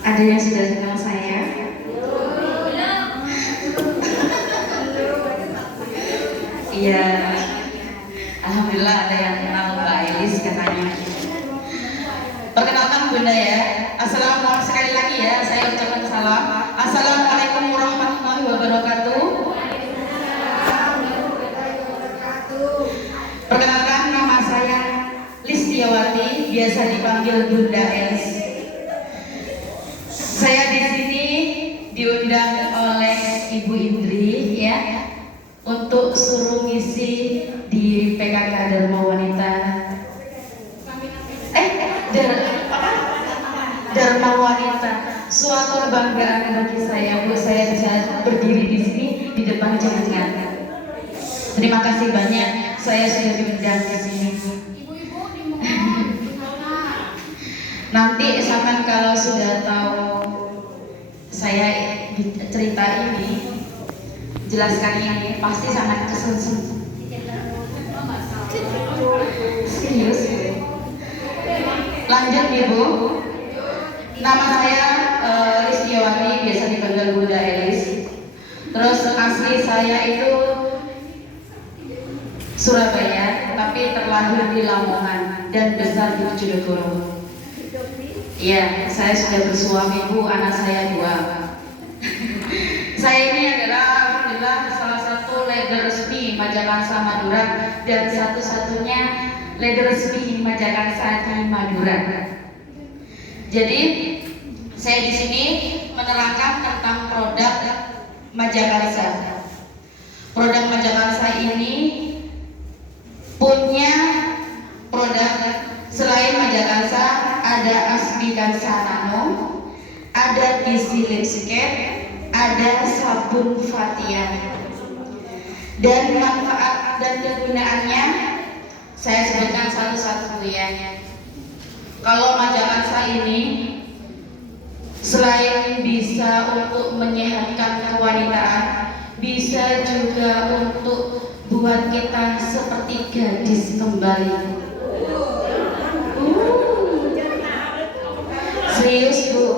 Ada yang sudah kenal saya? Iya, alhamdulillah ada yang kenal Mbak Elis katanya. Perkenalkan Bunda ya. Assalamualaikum sekali lagi ya. Saya ucapkan salam. Assalamualaikum warahmatullahi wabarakatuh. Perkenalkan nama saya Listiawati, biasa dipanggil Bunda Elis. Saya di sini diundang oleh Ibu Indri ya untuk suruh ngisi di PKK Dharma Wanita. Dharma Wanita. Suatu kebanggaan bagi saya Bu, saya bisa berdiri di sini di depan jenengan. Terima kasih banyak saya sudah diundang di sini. Nanti sampai kalau sudah tahu saya cerita ini, jelaskan ini, pasti sangat kesensen. Serius. Lanjut Ibu. Nama saya Listiawati, biasa dipanggil Bunda Elis. Terus asli saya itu Surabaya, tapi terlahir di Lamongan dan besar di Bojonegoro. Iya, saya sudah bersuami Bu, anak saya 2. Saya ini adalah alhamdulillah salah satu leader resmi Majakansa Madura dan satu-satunya leader resmi Majakansa di Madura. Jadi saya di sini menerangkan tentang produk Majakansa. Produk Majakansa ini punya produk selain Majakansa, ada Asbikansa Nano, ada Bisi Lipscape, ada sabun Fatia. Dan manfaat dan kegunaannya saya sebutkan satu-satu ya. Kalau Majakansa ini selain bisa untuk menyehatkan kewanitaan, bisa juga untuk buat kita seperti gadis kembali. Serius Bu.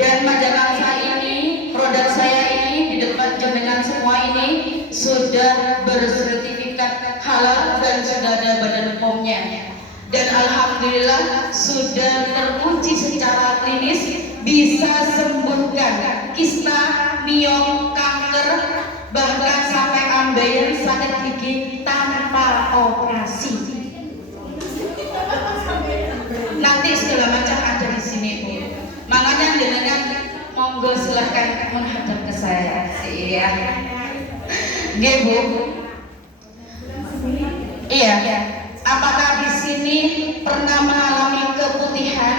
Dan Majakansa ini, produk saya ini di depan jenengan semua ini sudah bersertifikat halal dan sudah ada badan POM-nya. Dan alhamdulillah sudah teruji secara klinis bisa sembuhkan kista, miom, kanker, bahkan sampai ambeien, sakit gigi tanpa operasi. Nanti segala macam ada di sini Bu. Makanya dengan monggo silahkan menghadap ke saya. Iya. Nggih Bu. Iya. Apakah di sini pernah mengalami keputihan?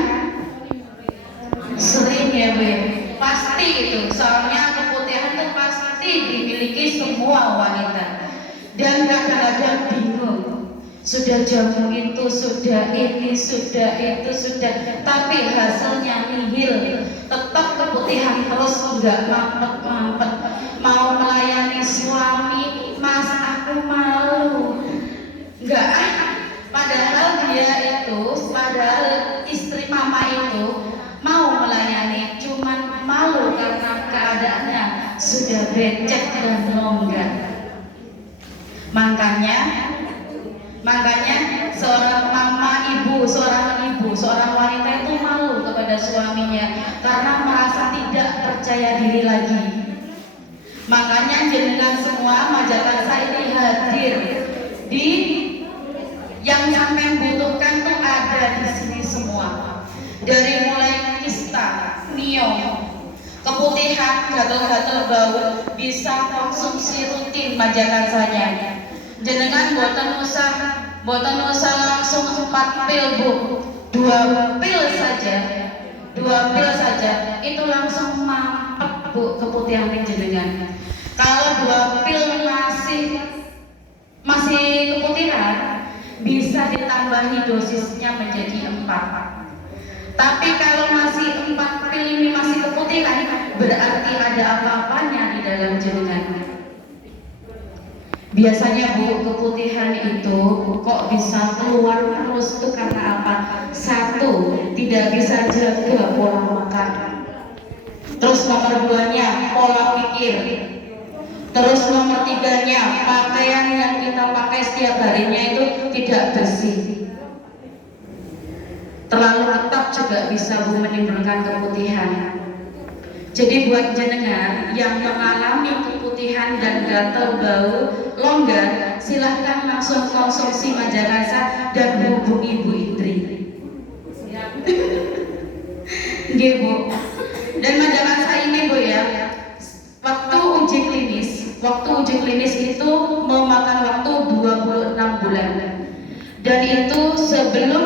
Sering ya Bu. Pasti itu. Soalnya keputihan itu pasti dimiliki semua wanita. Dan kadang-kadang bingung. Sudah jamu itu, sudah ini, sudah itu, sudah, tapi hasilnya nihil. Tetap keputihan terus, enggak mampet-mampet. Mau melayani suami, Mas aku malu. Enggak, padahal istri mama itu mau melayani, cuman malu karena keadaannya sudah becek dan longgar. Makanya seorang ibu, seorang wanita itu malu kepada suaminya karena merasa tidak percaya diri lagi. Makanya jenengan semua Majakansa ini hadir di yang sampai butuhkan tuh ada di sini semua. Dari mulai kista, miom, keputihan, gatal-gatal bau, bisa konsumsi rutin Majakansanya. Jenengan boten usah langsung 4 pil Bu, 2 pil saja itu langsung mampet Bu keputihan jenengan. Kalau 2 pil masih keputihan, bisa ditambahi dosisnya menjadi 4. Tapi kalau masih 4 pil ini masih keputihan, berarti ada apa-apanya di dalam jenengan. Biasanya Bu, keputihan itu kok bisa keluar terus tuh karena apa? Satu, tidak bisa jaga pola makan. Terus nomor duanya, pola pikir. Terus nomor tiganya, pakaian yang kita pakai setiap harinya itu tidak bersih. Terlalu ketat juga bisa Bu menimbulkan keputihan. Jadi buat jenengan yang mengalami keputihan dan gatal bau longgar, silahkan langsung konsumsi Majalasa dan hubungi Bu Indri. Nggih Bu. Dan Majalasa ini Bu ya, waktu uji klinis itu memakan waktu 26 bulan. Dan itu sebelum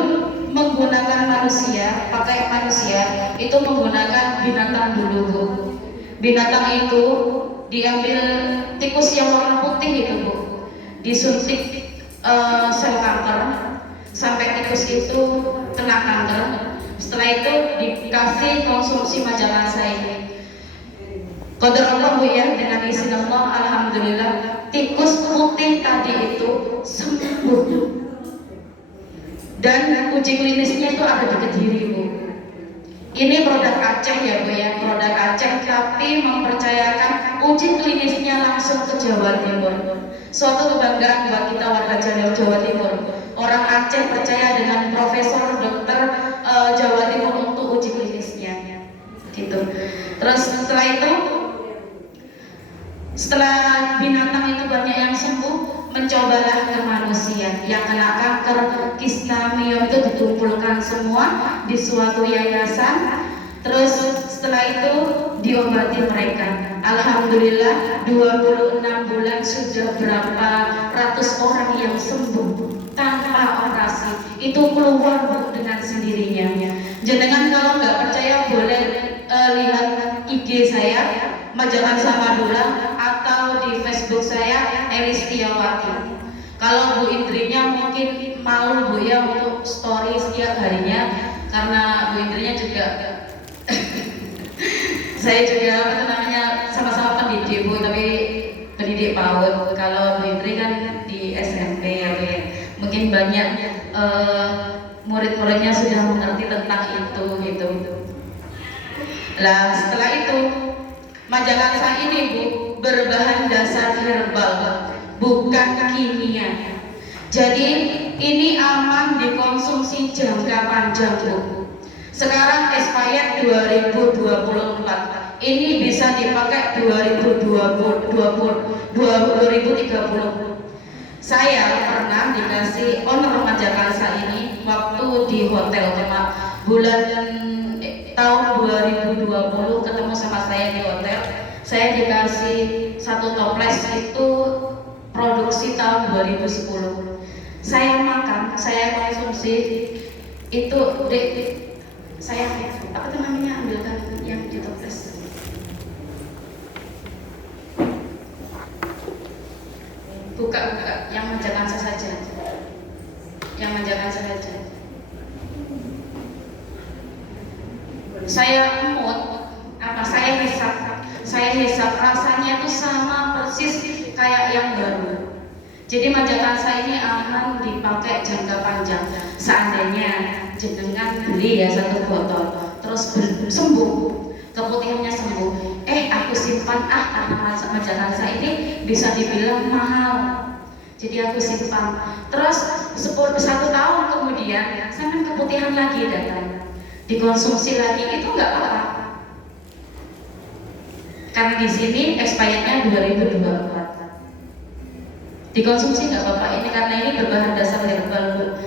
menggunakan manusia, pakai manusia, itu menggunakan binatang dulu Bu. Binatang itu diambil tikus yang warna putih itu Bu, disuntik sel kanker sampai tikus itu kena kanker. Setelah itu dikasih konsumsi Majalasa ini. Qadar Allah Bu ya, dengan izin Allah, alhamdulillah tikus putih tadi itu sembuh. Dan uji klinisnya itu ada di Kediri Bu. Ini produk Aceh ya Bu ya, produk Aceh, tapi mempercayakan uji klinisnya langsung ke Jawa Timur. Suatu kebanggaan buat kita warga Jawa Timur. Orang Aceh percaya dengan profesor dokter Jawa Timur untuk uji klinisnya, gitu. Terus setelah binatang itu banyak yang sembuh, mencobalah ke manusia yang kena kanker kista miom itu dikumpulkan semua di suatu yayasan. Terus setelah itu diobati mereka. Alhamdulillah 26 bulan sudah berapa ratus orang yang sembuh tanpa operasi. Itu keluar Bu dengan sendirinya. Jenengan kalau nggak percaya boleh lihat IG saya Majalasa Madura atau di Facebook saya Elis Tiawati. Kalau Bu Indrinya mungkin malu Bu ya untuk story setiap harinya, karena Bu Indrinya juga saya juga sama-sama pendidik Bu, tapi pendidik PAUD. Kalau Bu Indri kan di SMP ya Bu ya. Mungkin banyak murid-muridnya sudah mengerti tentang itu gitu. Lah setelah itu Majalasa ini Bu berbahan dasar herbal, bukan kimia. Jadi ini aman dikonsumsi jangka panjang Bu. Sekarang expired 2024. Ini bisa dipakai 2030. Saya pernah dikasih owner Majalasa ini waktu di hotel bulan tahun 2020 ketemu sama saya di hotel. Saya dikasih satu toples itu produksi tahun 2010. Saya makan, saya konsumsi itu saya apa namanya, ambilkan yang di toples. Buka yang Majalasa saja. Yang Majalasa saja. Saya hisap rasanya itu sama persis kayak yang baru. Jadi Majalasa ini aman dipakai jangka panjang. Seandainya jenengan beli ya satu botol, terus sembuh, keputihannya sembuh. Aku simpan karena Majalasa ini bisa dibilang mahal. Jadi aku simpan. Terus 1 tahun kemudian, sampai keputihan lagi datang. Dikonsumsi lagi itu nggak apa-apa. Karena di sini expirednya 2024. Dikonsumsi nggak apa-apa. Ini karena ini berbahan dasar herbal Bu.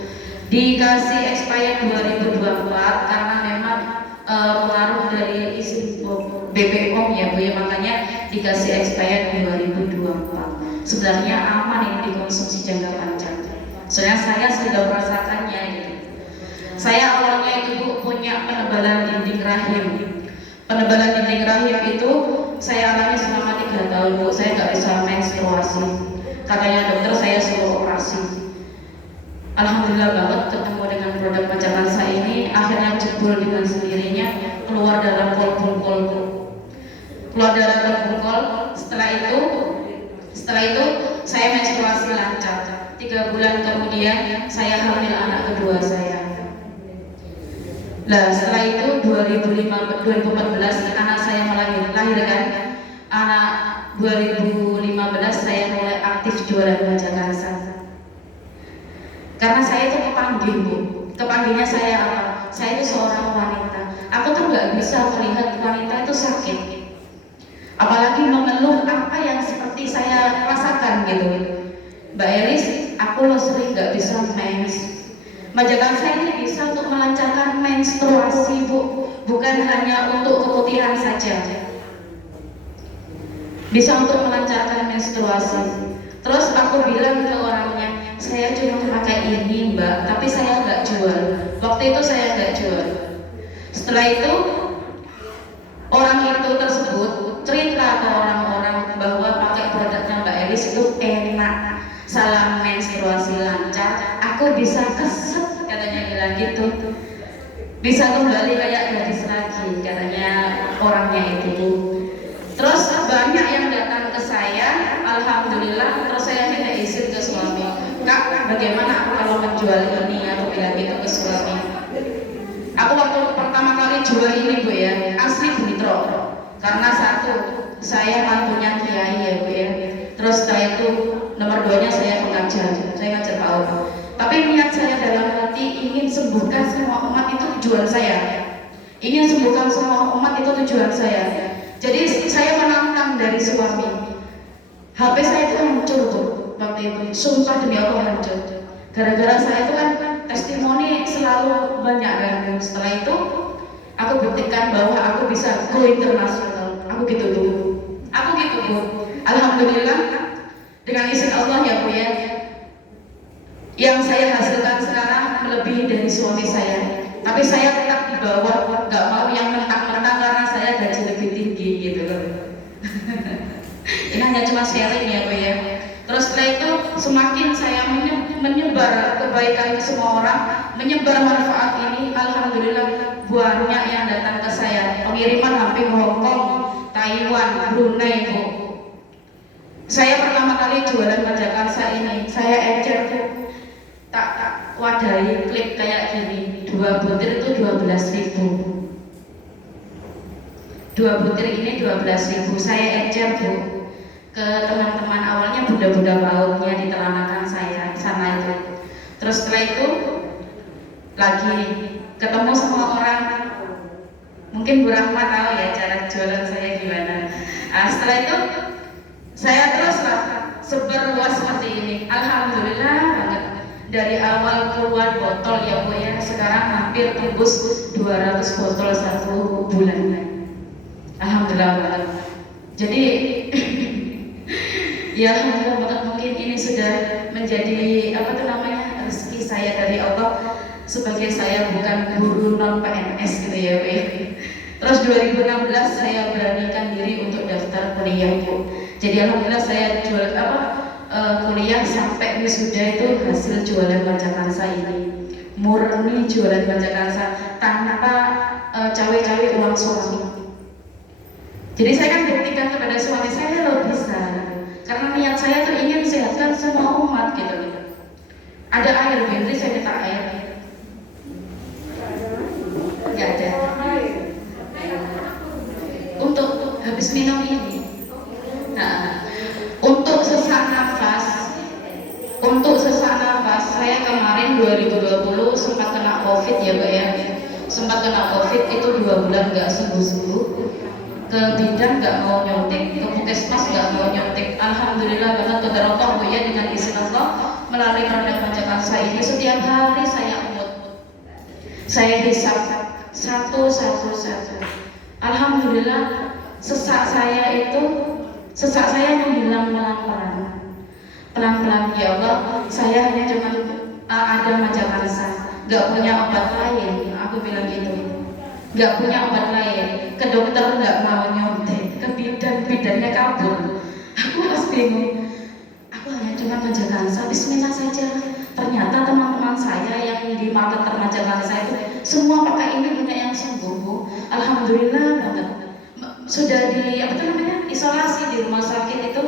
Dikasih expired 2024 karena memang pengaruh dari isi BPOM ya Bu ya, makanya dikasih expired 2024. Sebenarnya aman ini dikonsumsi jangka panjang. Soalnya saya sudah merasakannya gitu. Saya awalnya itu Bu punya penebalan dinding rahim. Penebalan dinding rahim itu saya alami selama 3 tahun Bu. Saya nggak bisa menstruasi. Katanya dokter saya suruh operasi. Alhamdulillah banget ketemu dengan produk Majalasa ini. Akhirnya jebol dengan sendirinya, keluar darah kol-bungkol Bu. Keluar darah kol-bungkol. Setelah itu saya menstruasi lancar. 3 bulan kemudian saya hamil anak kedua saya. Nah setelah itu 2014 anak saya melahirkan anak. 2015 saya mulai aktif jualan baju Kansa. Karena saya itu kepanggil Bu. Kepanggilnya saya apa? Saya itu seorang wanita. Aku tuh nggak bisa melihat wanita itu sakit, apalagi mengeluh apa yang seperti saya rasakan gitu. Mbak Elis, aku loh sering nggak bisa mens. Majakan saya ini bisa untuk melancarkan menstruasi Bu, bukan hanya untuk keputihan saja, bisa untuk melancarkan menstruasi. Terus aku bilang ke orangnya, saya cuma pakai ini Mbak, tapi saya nggak jual. Waktu itu saya nggak jual. Setelah itu orang itu tersebut cerita ke orang-orang bahwa pakai produknya Mbak Elis itu enak, salah menstruasi lancar, aku bisa keset katanya bilang gitu, bisa kembali kayak gadis lagi katanya orangnya itu. Terus banyak yang datang ke saya, alhamdulillah. Terus saya minta izin ke suami, Kak, bagaimana aku kalau menjual ini? Aku bilang gitu ke suami. Aku waktu pertama kali jual ini Bu ya, asli bentrok. Karena satu, saya mantunya kiai ya Bu ya. Terus setelah itu nomor 2-nya saya pengajar, saya ngajar PAUD. Tapi niat saya dalam hati ingin sembuhkan semua umat itu tujuan saya. Ingin sembuhkan semua umat itu tujuan saya. Jadi saya menantang dari suami. HP saya itu hancur tuh waktu itu, sumpah demi Allah hancur. Gara-gara saya itu kan testimoni selalu banyak kan. Setelah itu aku buktikan bahwa aku bisa go internasional. Aku gitu Bu. Aku gitu Bu. Alhamdulillah dengan izin Allah ya Bu ya. Yang saya hasilkan sekarang melebihi dari suami saya. Tapi saya tetap di bawah, nggak mau yang mentang-mentang karena saya gaji lebih tinggi gitu loh. Ini hanya cuma sharing ya Bu ya. Terus setelah itu semakin saya menyebar kebaikan ke semua orang, menyebar manfaat ini, alhamdulillah banyak yang datang ke saya. Pengiriman hampir Hong Kong, Taiwan, Brunei Bu. Saya pertama kali jualan baju Kansa ini, saya encer Bu. Tak wadahi klip kayak gini, 2 butir itu 12.000. 2 butir ini 12.000. Saya encer Bu ke teman-teman, awalnya bunda-bunda PAUD-nya diteranakan saya sana itu. Terus setelah itu lagi ketemu sama orang, mungkin Bu Rahma tahu ya cara jualan saya gimana. Nah, setelah itu saya teruslah sebar luas seperti ini. Alhamdulillah banget. Dari awal keluar botol ya Bu ya, sekarang hampir tembus 200 botol 1 bulan. Alhamdulillah banget. Jadi ya alhamdulillah banget, mungkin ini sudah menjadi apa tuh namanya, rezeki saya dari Allah sebagai saya bukan guru non PNS gitu ya Bu. Terus 2016 saya beranikan diri untuk daftar kuliah Bu. Jadi alhamdulillah saya jual kuliah sampai wisuda itu hasil jualan baju Kansa ini. Murni jualan baju Kansa tanpa cawe-cawe uang suami. Jadi saya kan buktikan kepada suami saya lo bisa. Karena niat saya tuh ingin sehatkan semua umat gitu. Ada air Bu, saya minta air. Enggak ada. Untuk habis minum ini. Nah, untuk sesak nafas, saya kemarin 2020 sempat kena COVID ya Mbak ya. Sempat kena COVID itu 2 bulan nggak sembuh-sembuh. Ke bidan nggak mau nyuntik, ke puskesmas nggak mau nyuntik. Alhamdulillah banget keberkah Bu ya, dengan izin Allah melalui produk baju Kansa ini setiap hari saya mood. Saya hisap satu. Alhamdulillah sesak saya menghilang pelan-pelan ya Allah. Saya hanya cuma ada baju Kansa, nggak punya obat lain. Aku bilang gitu, nggak punya obat lain. Ke dokter nggak mau nyontek, ke bidannya kabur. Aku pas bingung, aku hanya cuma baju Kansa, bismillah saja. Ternyata teman-teman saya yang di market baju Kansa itu semua pakai ini, banyak yang sembuh Bu. Alhamdulillah banget. Sudah di isolasi di rumah sakit itu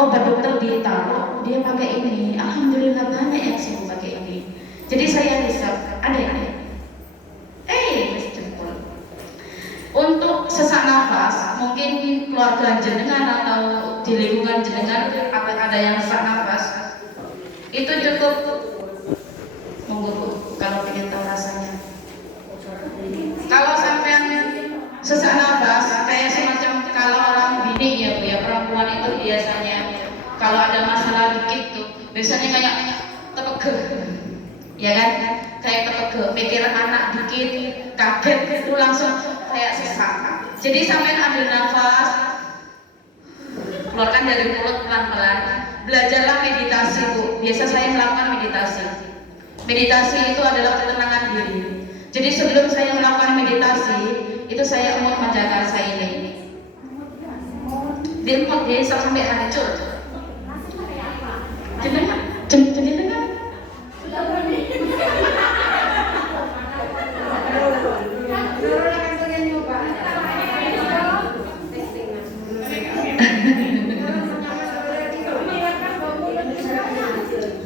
obat dokter ditaruh, dia pakai ini. Alhamdulillah banyak yang sembuh pakai ini. Jadi saya hisap, ada jempol. Untuk sesak nafas, mungkin keluarga jenengan atau di lingkungan jenengan ada yang sesak nafas, itu cukup. Monggo Bu, kalau ingin tahu rasanya. Kalau sampai sesak nafas, kayak semacam kalau orang bini ya Bu ya, perempuan itu biasanya kalau ada masalah dikit tuh, biasanya kayak terpegel, ya kan? Kayak terpegel, mikir anak dikit, kaget itu langsung kayak sesak. Jadi sampai ambil nafas, keluarkan dari mulut pelan-pelan. Belajarlah meditasi Bu. Biasa saya melakukan meditasi. Meditasi itu adalah ketenangan diri. Jadi sebelum saya melakukan meditasi, itu saya emot menjaga saya ini. Diemot dia sampai hancur. Jenengan.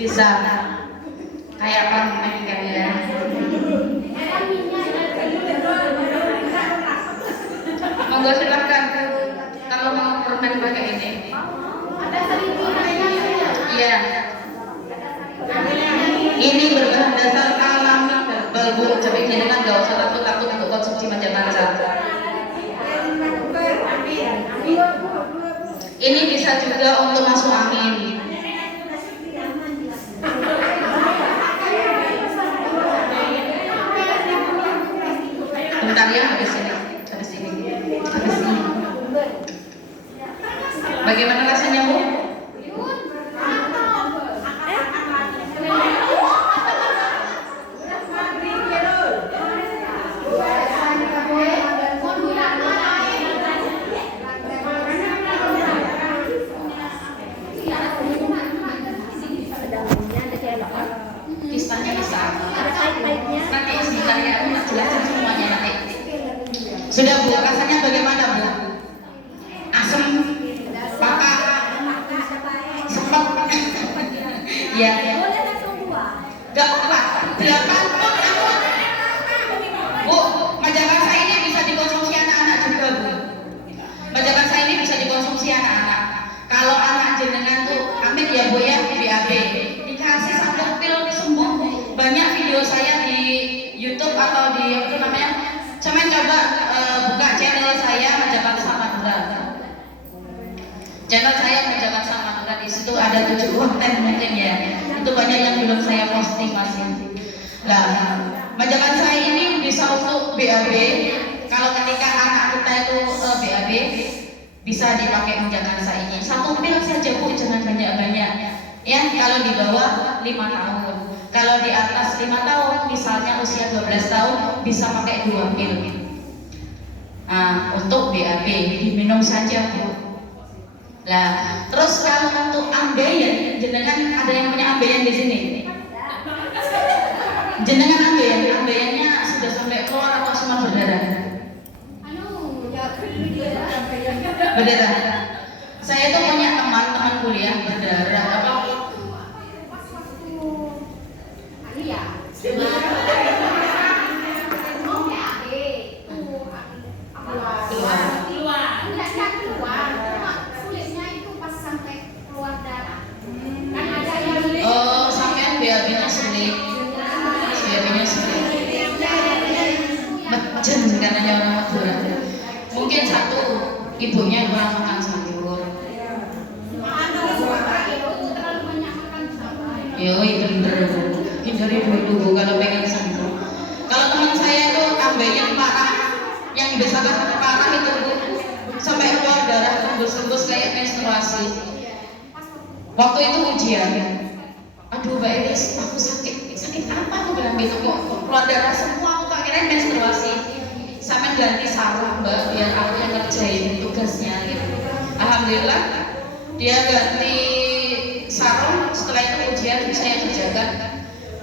Bisa kayak permen kan ya. Monggo silakan kalau mau permen pakai ini. Iya. Ini berbahan dasar alami herbal Bu. Jadi jenengan nggak usah takut untuk konsumsi macam-macam. Ini bisa juga untuk masuk angin. Bentar ya, habis ini. Bagaimana rasanya Bu? Kisahnya bisa. Nanti sebentar ya, aku jelasin semuanya nanti. Sudah Bu, rasanya bagaimana Bu? Asam, pakak, sepet. Ya. Gak kuat. 8 pun Bu, majakan saya ini bisa dikonsumsi anak-anak juga Bu. Majakan saya ini bisa dikonsumsi anak-anak. Kalau anak jenengan tuh amit ya Bu ya, BAB dikasih satu pil sembuh. Banyak video saya di YouTube atau di apa namanya, coba buka channel saya Majakan Samadura. Channel saya Majakan Samadura, di situ ada 7 konten mungkin ya. Itu banyak yang belum saya posting masih. Nah, majakan saya ini bisa untuk BAB. Kalau ketika anak kita itu BAB, bisa dipakai majakan saya ini. Satu pil saja Bu, jangan banyak-banyak. Ya, kalau di bawah 5 tahun. Kalau di atas 5 tahun, misalnya usia 12 tahun, bisa pakai 2 pil. Nah, untuk BAB diminum saja Bu. Nah, terus kalau untuk ambeien, jenengan ada yang punya ambeien di sini? Jenengan ambeiennya sudah sampai keluar atau cuma berdarah? Berdarah. Saya tuh punya teman kuliah berdarah apa? BAB-nya sulit. Macam katanya orang Madura. Mungkin satu, ibunya kurang makan sayur. Yoi bener Bu, hindari dulu kalau pengen sembuh. Kalau teman saya itu ambeinya parah, yang biasakan parah itu Bu, sampai keluar darah tembus-tembus kayak menstruasi. Waktu itu ujian, aduh Mbak Iris, aku sakit apa? Aku bilang gitu kok keluar darah semua, aku tak kira menstruasi. Sampai ganti sarung Mbak, biar aku yang ngerjain tugasnya gitu. Alhamdulillah dia ganti sarung, setelah itu ujian saya kerjakan.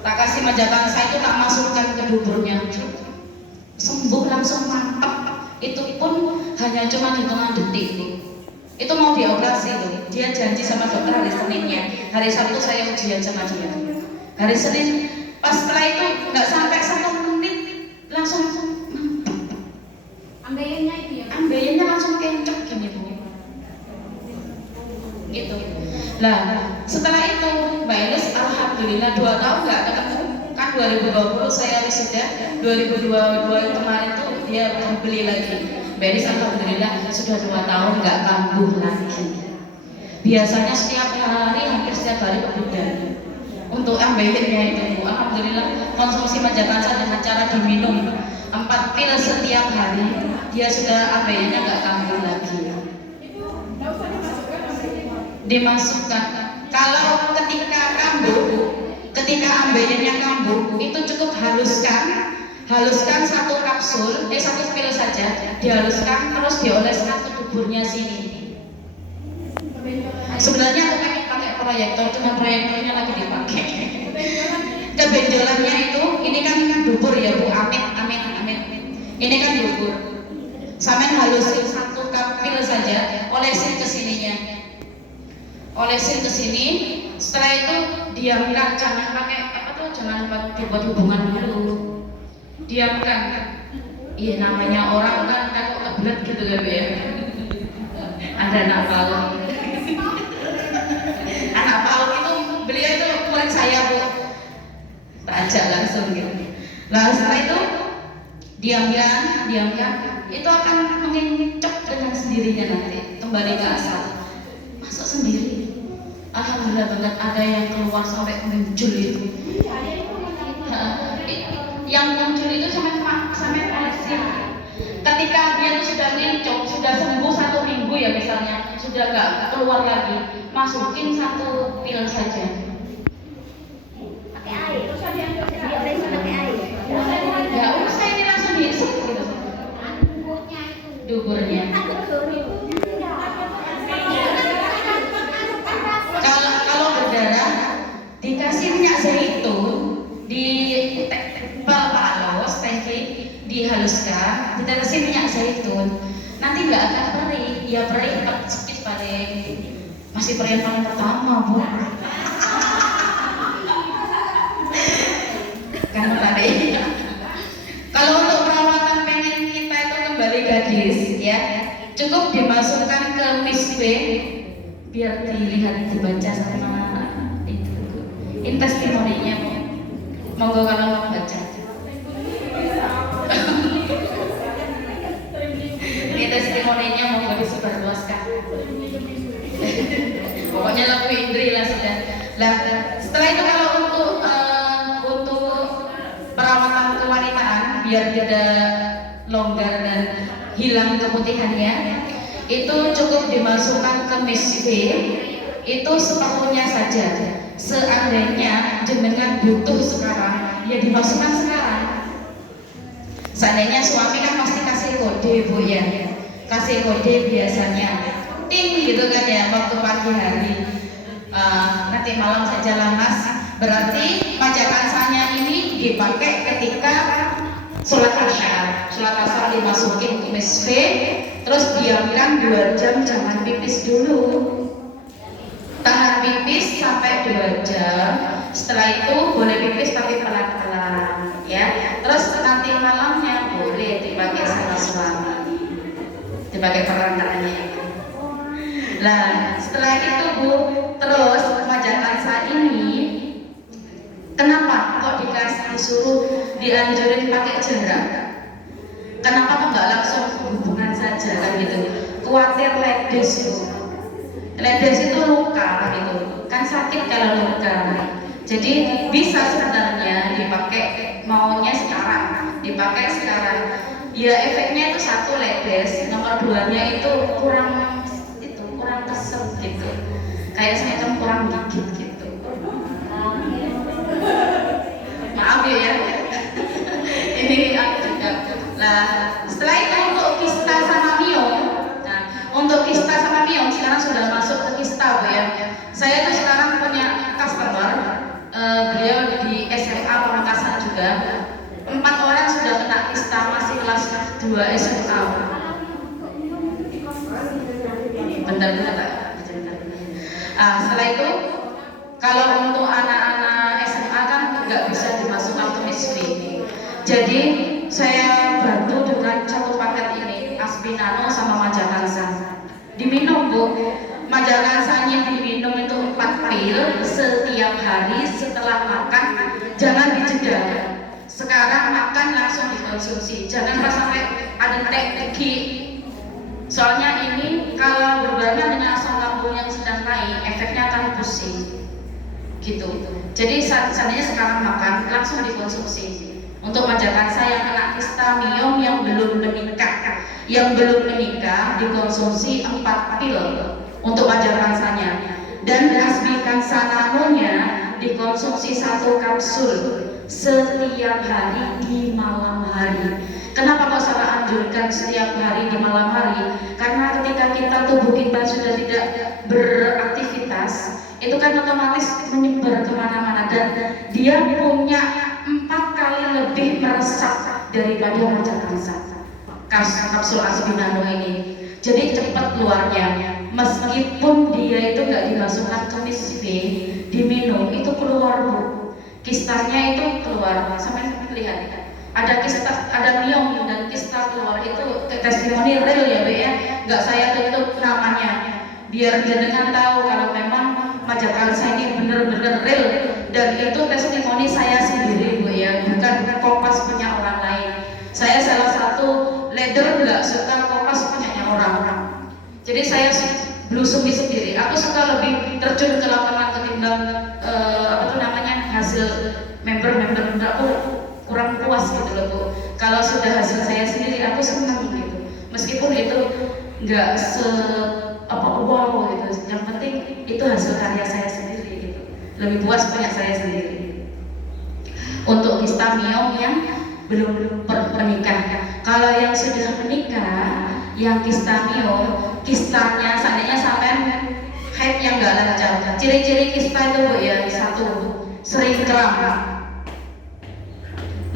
Tak kasih majakan saya itu tak masukkan ke duburnya, sembuh langsung mantap. Itu pun hanya cuma hitungan detik. Itu mau dioperasi loh. Dia janji sama dokter hari Seninnya. Hari Sabtu saya ujian sama dia. Hari Senin, pas setelah itu nggak sampai 1 menit langsung ambeyennya itu ya. ambeyennya langsung kencok gini bu. Gitu. Lah setelah itu Mbak Ines alhamdulillah 2 tahun nggak ketemu. Kan 2020 saya sudah 2022 kemarin tuh dia beli lagi. Mbak Ines alhamdulillah sudah 2 tahun nggak kambuh lagi. Biasanya setiap hari, hampir setiap hari berbeda. Untuk ambeyennya itu, alhamdulillah konsumsi majakansa dengan cara diminum 4 pil setiap hari, dia sudah ambeyennya nggak kambuh lagi. Dimasukkan. Kalau ketika kambuh, ketika ambeyennya kambuh, itu cukup haluskan 1 kapsul, 1 pil saja, dihaluskan terus dioleskan ke duburnya sini. Sebenarnya aku pengen pakai proyektor, cuma proyektornya lagi dipakai. Kebenjolannya itu, ini kan dubur ya bu, amin. Ini kan dubur. Sampai halusin 1 kapil saja, olesin ke sininya. Olesin ke sini. Setelah itu diamkan, jangan pakai jangan dibuat hubungan dulu. Diamkan. Iya namanya orang kan kebelet gitu kan ya. Ada anak paut. Anak paut itu beliau itu murid saya bu. Tak ajak langsung gitu. Nah setelah itu diamkan, itu akan mengencok dengan sendirinya nanti kembali ke asal. Masuk sendiri. Alhamdulillah banget ada yang keluar sampai muncul itu. Yang muncul itu sampai olesin. Ketika dia itu sudah ngencok, sudah sembuh 1 minggu ya misalnya, sudah nggak keluar lagi, masukin 1 pil saja. Pakai air. Terus ada yang diolesin pakai air. Ya usah ini langsung diisep gitu. Duburnya. Kalau berdarah dikasih minyak zaitun di palos teh dihaluskan, dikasih minyak zaitun, nanti nggak akan perih. Ya perih sedikit paling, masih perih yang paling pertama bu. Kan menarik. Kalau untuk perawatan pengen kita itu kembali gadis ya, cukup dimasukkan ke Miss B biar dilihat dibaca sama itu testimoninya. Monggo kalau mau baca. Ini testimoninya monggo disebarluaskan. Pokoknya lagu Indri lah sudah. Lah setelah itu kalau untuk perawatan kewanitaan biar tidak longgar dan hilang keputihannya, itu cukup dimasukkan ke Miss B itu seperlunya saja. Seandainya jenengan butuh sekarang, ya dimasukkan sekarang. Seandainya suami kan pasti kasih kode bu ya, kasih kode biasanya ting gitu kan ya waktu pagi hari. Nanti malam saja lah mas. Berarti majakansanya ini dipakai ketika sholat asar. Sholat asar dimasukin ke Miss B, terus diamkan 2 jam, jangan pipis dulu. Tahan pipis sampai 2 jam. Setelah itu boleh pipis tapi pelan-pelan ya. Terus nanti malamnya boleh dipakai sama suami, dipakai perantaranya itu. Nah setelah itu bu, terus majakansa ini kenapa kok disuruh dianjurin pakai jarak? Kenapa kok nggak langsung hubungan saja kan gitu? Khawatir ledes bu. Ledes itu luka gitu, kan sakit kalau luka. Jadi bisa sebenarnya dipakai maunya sekarang, dipakai sekarang. Ya efeknya itu 1 ledes, nomor 2-nya itu kurang kesel gitu, kayak semacam kurang gigit gitu. Maaf ya. Ini aku juga. Nah setelah itu untuk kista sama miom. Untuk kista sama miom sekarang sudah masuk ke kista bu ya. Saya tuh sekarang punya customer, beliau di SMA Pamekasan juga. 4 orang sudah kena kista, masih kelas 2 SMA. bentar-bentar Pak. Setelah itu kalau untuk anak-anak SMA kan nggak bisa dimasukkan ke MISFI. Jadi saya bantu dengan satu paket ini, Aspinano sama Majakansa. Diminum Bu, Majakansanya diminum itu 4 pil setiap hari setelah makan, jangan dijeda. Sekarang makan langsung dikonsumsi, jangan pas sampai ada teki. Soalnya ini kalau berbarengan dengan asam lambung yang sedang naik, efeknya akan pusing. Gitu. Jadi seandainya sekarang makan langsung dikonsumsi. Untuk Majakansa yang kena kista miom yang belum menikah dikonsumsi 4 pil untuk Majakansanya, dan Asbikansa nanonya dikonsumsi 1 kapsul setiap hari di malam hari. Kenapa kok saya anjurkan setiap hari di malam hari? Karena ketika tubuh kita sudah tidak beraktivitas, itu kan otomatis menyebar kemana-mana, dan dia punya 4 kali lebih meresap daripada Majakansa kapsul Aspinano ini. Jadi cepat keluarnya, meskipun dia itu nggak dimasukkan ke MISFI, diminum itu keluar Bu, kistanya itu keluar. Sampai lihat ada kista, ada miom dan kista keluar, itu testimoni real ya Bu ya, nggak saya tutup namanya, biar jenengan tahu kalau memang Majakansa ini benar-benar real, dan itu testimoni saya sendiri Bu ya, bukan Kompas punya orang lain. Saya salah satu leader nggak suka Kompas punyanya orang. Jadi saya belusumi sendiri. Aku suka lebih terjun ke lapangan ketimbang hasil member aku kurang puas gitu loh Bu. Kalau sudah hasil saya sendiri aku senang gitu. Meskipun itu nggak wow gitu. Yang penting itu hasil karya saya sendiri gitu. Lebih puas punya saya sendiri. Untuk kista miom yang belum pernikah. Kalau yang sudah menikah, yang kista miom, kistanya seandainya sampai haid yang nggak lancar. Ciri-ciri kista itu Bu ya, 1, sering kram.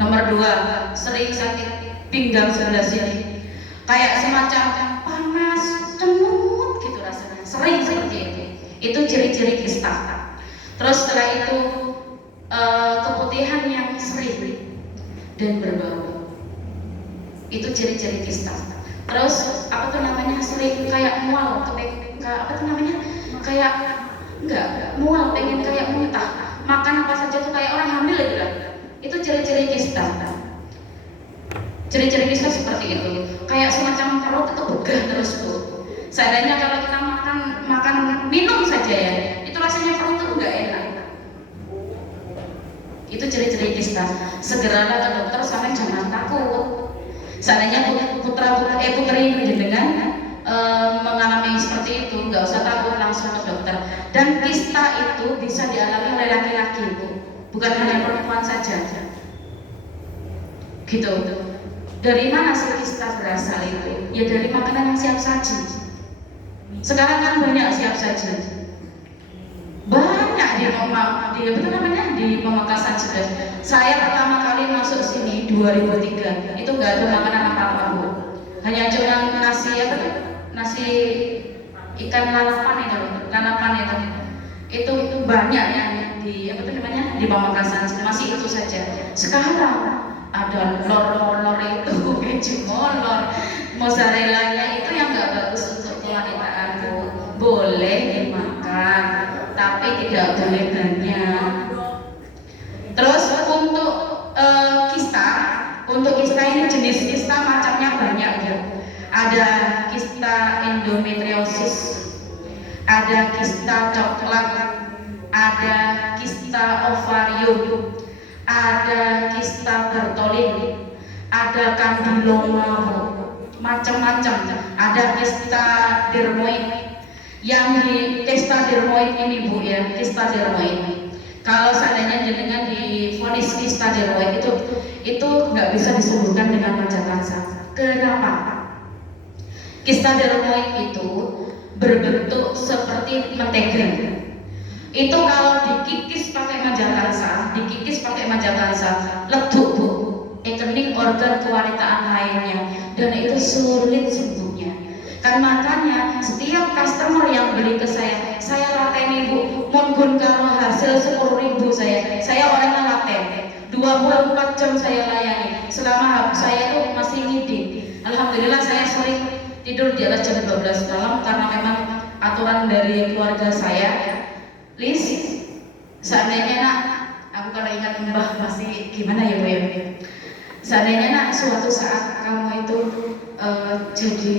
Nomor 2, sering sakit pinggang sebelah sini, kayak semacam panas, cenut gitu rasanya, sering seperti itu. Itu ciri-ciri kista. Terus setelah itu keputihan yang sering dan berbau, itu ciri-ciri kista. Terus sering kayak mual, kayak enggak mual, pengen kayak muntah, makan apa saja tuh kayak orang hamil gitu lah. Itu ciri-ciri kista. Ciri-ciri kista seperti itu, kayak semacam perut itu begah terus Bu. Seandainya kalau kita makan minum saja ya, itu rasanya perut itu enggak enak. Itu ciri-ciri kista. Segeralah ke dokter, sampai jangan takut. Seandainya putri jenengan mengalami seperti itu, nggak usah takut, langsung ke dokter. Dan kista itu bisa dialami oleh laki-laki Bu, bukan hanya perempuan saja. Gitu. Dari mana sih kista berasal itu? Ya dari makanan yang siap saji. Sekarang kan banyak siap saji. Banyak di Pamekasan sudah. Saya pertama kali masuk sini 2003, itu nggak ada makanan apa-apa Bu. Hanya cuma nasi ikan lalapan itu. Itu banyak yang di Pamekasan, masih itu saja. Sekarang ada lor itu, keju molor, mozzarellanya itu yang nggak bagus untuk kewanitaan Bu. Boleh dimakan, tapi tidak boleh banyak. Terus untuk kista ini jenis kista macamnya banyak ya. Ada kista endometriosis, ada kista coklat, ada kista ovarium, ada kista Bartholin, ada kandiloma, macam-macam. Ada kista dermoid. Yang di kista dermoid ini Bu ya, kista dermoid. Kalau seandainya jenengan divonis kista dermoid itu nggak bisa disembuhkan dengan Majakansa. Kenapa? Kista dermoid itu berbentuk seperti mentega. Itu kalau dikikis pakai Majakansa, leduk Bu, kening organ kewanitaan lainnya, dan itu sulit sembuhnya. Dan makanya setiap customer yang beli ke saya lateni Bu, mohon karo hasil 10.000 saya orangnya laten 24 jam saya layani selama saya tuh masih ngiding. Alhamdulillah saya sering tidur di atas jam 12 malam karena memang aturan dari keluarga saya. Liz, seandainya nak, aku kalau ingat Mbah masih gimana ya Bu ya, seandainya nak suatu saat kamu itu jadi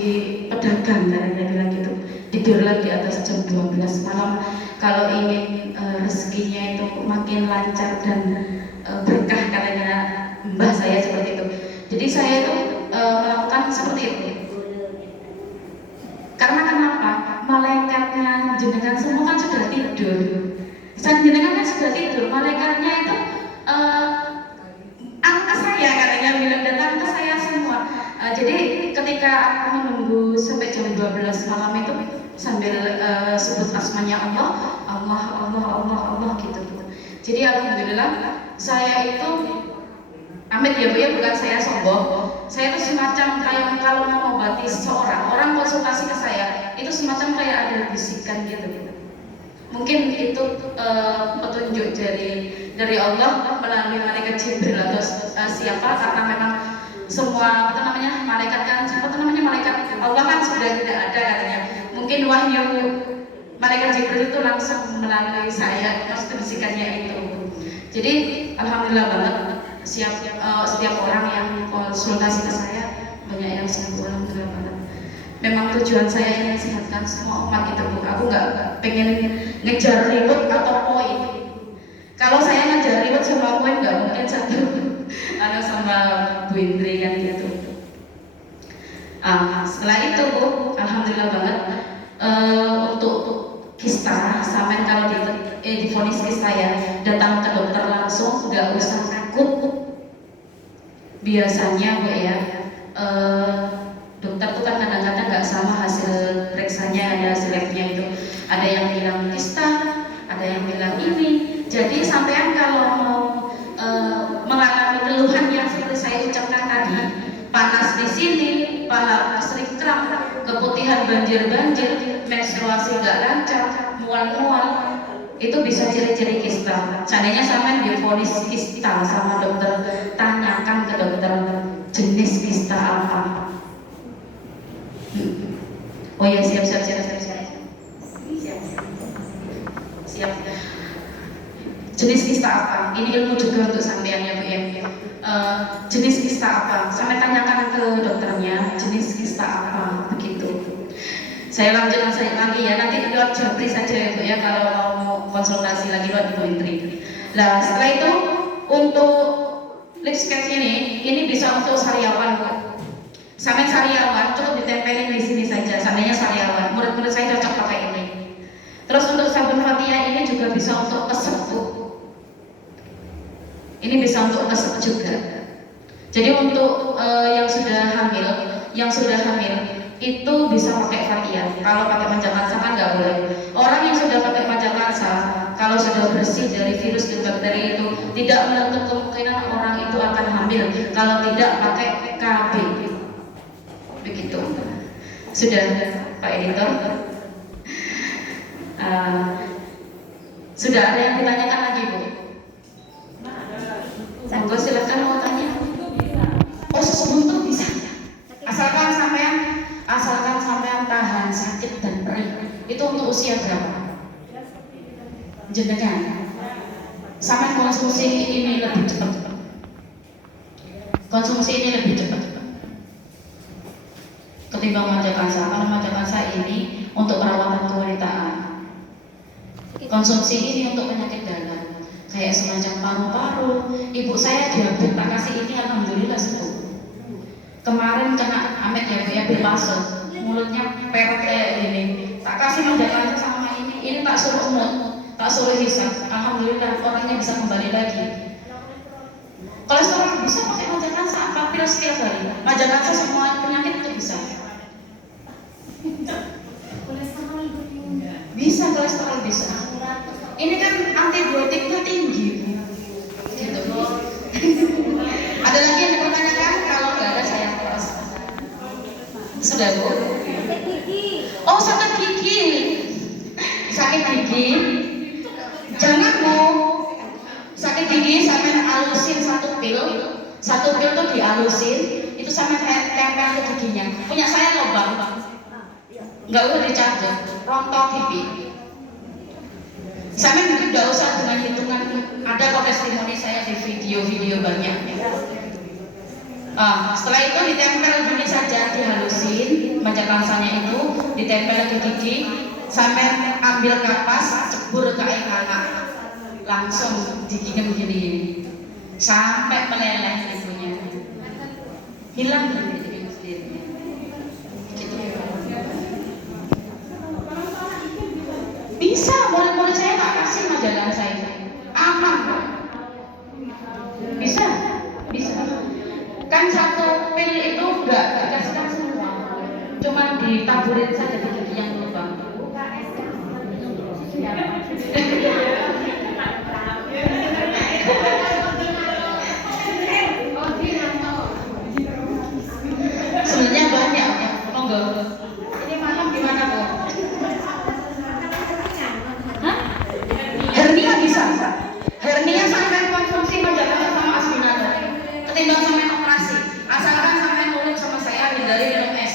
pedagang, katanya bilang gitu, tidurlah di atas jam 12 malam kalau ingin rezekinya itu makin lancar dan berkah, katanya Mbah saya seperti itu. Jadi saya itu melakukan seperti itu. Karena kenapa? Malaikatnya jenengan semua kan sudah tidur. Jenengan kan sudah tidur, malaikatnya itu angka saya, katanya bilang, datang ke saya semua. Jadi ketika aku menunggu sampai jam 12 malam itu sambil sebut asmanya Allah gitu. Jadi alhamdulillah saya itu amit ya Bu ya, bukan saya sombong. Saya itu semacam kayak kalau mau mengobati seseorang, orang konsultasi ke saya itu semacam kayak ada bisikan gitu. Mungkin itu petunjuk dari Allah melalui malaikat Jibril atau siapa, karena memang semua malaikat kan malaikat Allah kan sudah tidak ada katanya. Mungkin wahyu malaikat Jibril itu langsung melalui saya, maksud bisikannya itu. Jadi alhamdulillah banget setiap orang yang konsultasi ke saya banyak yang sembuh, alhamdulillah banget. Memang tujuan saya ingin sehatkan semua umat gitu Bu. Aku nggak pengen ngejar ribut atau poin. Kalau saya ngejar ribut sama poin nggak mungkin satu ada sama Bu Indri kan gitu. Setelah itu Bu, alhamdulillah banget untuk kista sampai kalau divonis kista ya datang ke dokter langsung, nggak usah takut. Biasanya Bu ya dokter tuh kan kadang-kadang nggak sama hasil periksanya, ada hasil labnya itu, ada yang bilang kista, ada yang bilang ini. Jadi sampean kalau mau mengalami keluhan yang seperti saya ucapkan tadi, panas di sini, kepala sering kram, keputihan banjir, menstruasi nggak lancar, mual-mual, itu bisa ciri-ciri kista. Seandainya sampean divonis kista sama dokter, tanyakan ke dokter jenis kista apa. Oh ya, siap. Jenis kista apa? Ini ilmu juga untuk sampean ya Bu ya. Jenis kista apa? Sampai tanyakan ke dokternya jenis kista apa, begitu. Saya lanjutkan lagi ya, nanti lewat Japri saja ya Bu ya kalau mau konsultasi lagi lewat Bu Indri. Nah setelah itu untuk lip sketch ini bisa untuk sariawan Bu. Sampai sariawan cukup ditempelin di sini saja, seandainya sariawan. Murid-murid saya cocok pakai ini. Terus untuk sabun Fathia ini juga bisa untuk kesep Bu. Ini bisa untuk kesep juga. Jadi untuk yang sudah hamil itu bisa pakai Fathia. Kalau pakai Majakansa kan nggak boleh. Orang yang sudah pakai Majakansa kalau sudah bersih dari virus dan bakteri itu tidak menutup kemungkinan orang itu akan hamil kalau tidak pakai KB. Begitu. Sudah Pak Editor? Sudah ada yang ditanyakan lagi Bu? Monggo silahkan mau tanya. Oh sebuntu bisa. Asalkan sampean tahan sakit dan perih. Itu untuk usia berapa? Jenengan. Sampai konsumsi ini lebih cepat. Ketimbang Majakansa. Karena Majakansa ini untuk perawatan kewanitaan. Konsumsi ini untuk penyakit dalam, kayak semacam paru-paru. Ibu saya diabetes, tak kasih ini alhamdulillah sembuh. Kemarin kena amit ya Bu ya, bilmasuk, mulutnya peret kayak gini. Tak kasih Majakansa sama ini tak suruh tak suruh hisap. Alhamdulillah orangnya bisa kembali lagi. Kolesterol bisa pakai Majakansa, 4 pil setiap hari. Majakansa semua penyakit itu bisa. Bisa kolesterol bisa. Ini kan antibiotiknya tinggi. Gitu. Ada lagi yang dipertanyakan? Kalau nggak ada saya terus. Sudah Bu? Sakit gigi. Oh sakit gigi. Sakit gigi. Jangan Bu. Sakit gigi sampai alusin satu pil tuh dialusin, itu sampai tempel ke giginya. Punya saya lubang, nggak usah dicabut, rontok gigi. Sampai nggak usah dengan hitungan, ada kok testimoni saya di video-video banyak. Setelah itu ditempel gini saja, dihalusin majakansanya itu, ditempel ke gigi, sampai ambil kapas, cebur ke air hangat, langsung giginya begini, sampai meleleh ibunya, hilang dari giginya sendiri. Gitu. Bisa, boleh saya tak kasih majalah saya, aman kok. Bisa. Kan satu pil itu enggak dikasihkan semua, cuman ditaburin saja di gigi yang lubang. Sebenarnya banyak ya, monggo. Ini malam gimana Bu? Hah? Hernia bisa. Hernia sampai konsumsi majalah sama Asminano. Ketimbang sampai operasi, asalkan sampai nurut sama saya, hindari minum es.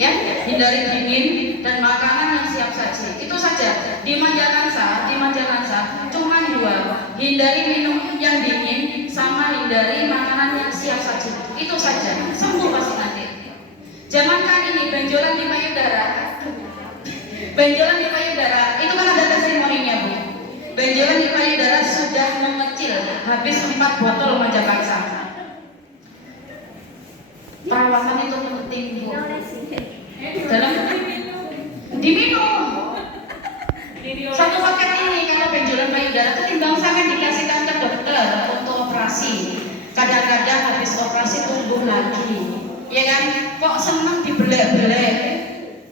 Ya, hindari dingin dan makanan yang siap saji. Itu saja. Di Majakansa cuma 2. Hindari minum yang dingin sama hindari makanan yang siap saji. Itu saja. Sembuh pasti nanti. Jangankan ini benjolan di payudara. Benjolan di payudara itu kan ada testimoninya Bu. Benjolan di payudara sudah mengecil, habis 4 botol Majakansa. Perawatan itu penting Bu. Dalam diminum. Satu paket ini kalau benjolan payudara ketimbang sampai dikasihkan ke dokter untuk operasi. Kadang-kadang habis operasi tumbuh lagi. Ya kan? Kok senang dibelek-belek?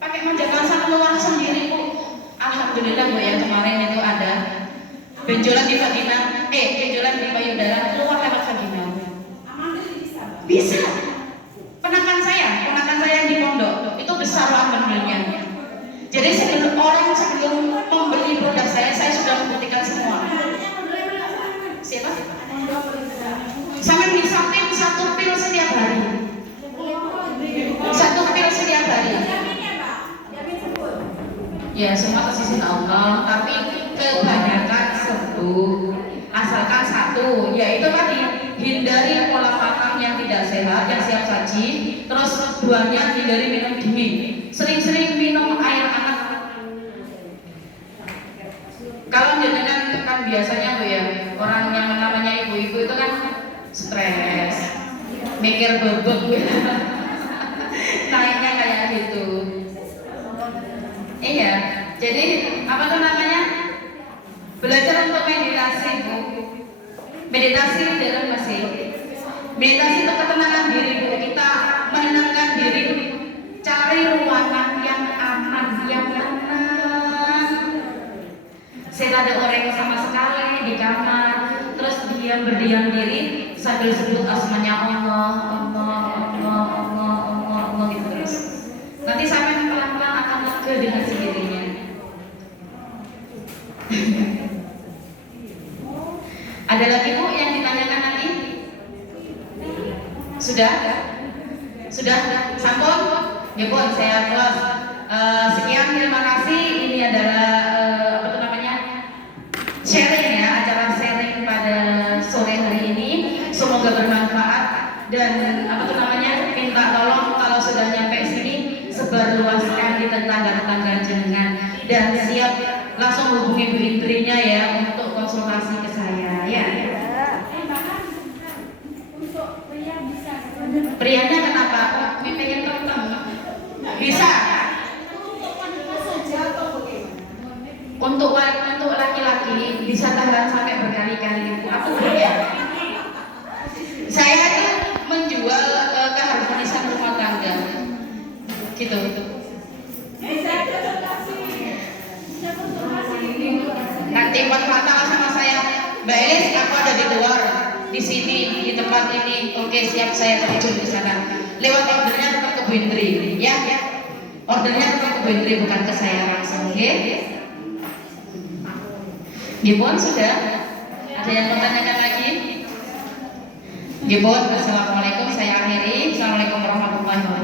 Pakai Majakansa keluar sendiri Bu. Alhamdulillah Bu ya, kemarin itu ada benjolan di vagina, benjolan di payudara keluar lewat vagina. Bisa. Ponakan saya yang di pondok itu besar alhamdulillah. Jadi sebelum membeli produk saya sudah membuktikan semua. Siapa? Sampai disapin 1 pil setiap hari. 1 pil setiap hari. Ya semua kesisian Allah, tapi kebanyakan sembuh. Asalkan 1, yaitu tadi hindari pola makan yang tidak sehat, yang siap saji. Terus 2-nya hindari minum dingin. Sering-sering minum air hangat. Kalau jenengan kan biasanya Bu ya, orang yang namanya ibu-ibu itu kan stres, mikir bebek gitu. Naiknya kayak gitu. Iya, jadi apa tuh namanya? Belajar untuk meditasi Bu. Meditasi dalam masih. Meditasi itu ketenangan diri Bu. Kita menenangkan diri, cari ruangan yang aman, yang tenang. Saya ada orang sama sekali di kamar, terus diam berdiam diri sambil sebut asmanya Allah gitu terus. Nanti sampai pelan-pelan akan lega dengan sendirinya. Ada lagi Bu yang ditanyakan nanti? Sudah? Sampun? Ya Bu, saya close. Sekian, terima kasih. Ini adalah sharing ya, acara sharing pada sore hari ini. Semoga bermanfaat dan minta tolong kalau sudah nyampe sini sebarluaskan di tetangga-tetangga jenengan dan siap langsung hubungi Bu Indrinya ya untuk konsultasi ke saya ya. Prianya kenapa? Pengen ketemu. Bisa. Untuk laki-laki bisa tahan sampai berkali-kali. Aku ya. Saya itu menjual keharmonisan rumah tangga. Gitu. Nanti buat fatal sama saya, Mbak Elis, aku ada di luar, di sini, di tempat ini. Oke, siap, saya terjun di sana. Lewat ordernya Bu Indri ya. Ordernya ke Bu Indri bukan ke saya langsung, oke? Gipun sudah? Ada yang mau tanyakan lagi? Gipun, assalamualaikum, saya akhiri. Assalamualaikum warahmatullahi wabarakatuh.